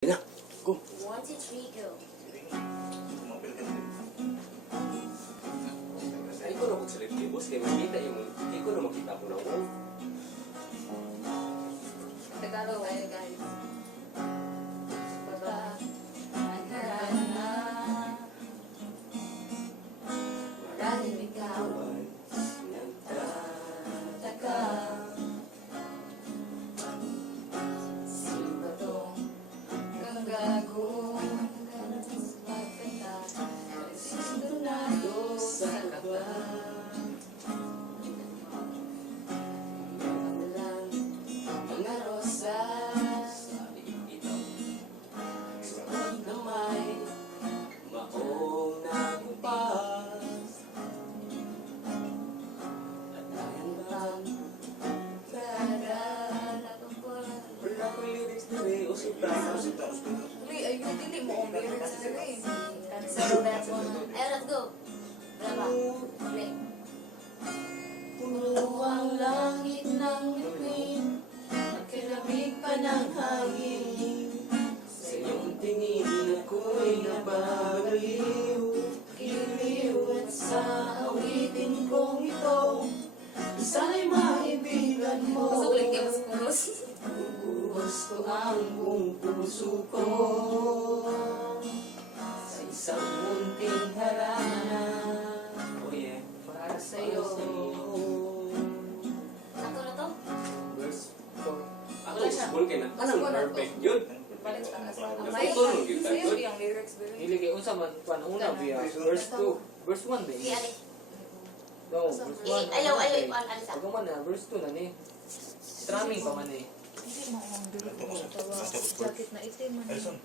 Na, go. 1, 2, 3, go. Ay ko na magsalita boss, kaya makita yung, ay ko na makita ko na ako. Tagalog tayo, guys. Baba. Magharana. Maraming ikaw. Nagtataka. Sino ba tong gagagong pagkanta? Nagsisintonado sa kaba. Mga rosas suot na may Maong nakupas. at ayan bang darala ko po. Wala ko yung lyrics na rin, o sita. Uy, ayun, dili mo ang lyrics na rin. So that one. Ayun, let's go. Wala ba? Play. Puno ang langit ng bituin at kinabig pa ng hangin. Sa iyong tingin ako'y nababaliw. Kiliw at sa awitin kong ito, sana'y maibigan mo. Gusto ulit kayo mas chorus. Bubuhos ko ang buong puso ko Sa isang munting harana. Oh yeah. para sa'yo. Sakto na to? Verse 4. Ako Wala siya. school kay na. Anong School na to. perfect yun? Balik sa asa. Ang May tulong yun, sa'yo good. yung lyrics ba rin? Dili kay unsa man kuan una biya. Verse 2. Verse 1 ba? Sige, ali. No, verse 1. Ayaw, alisa. Pag man na verse 2 na ni. Strumming pa man eh. Hindi mo ang lyrics mo. Tawa. Jacket na itim man. Alison,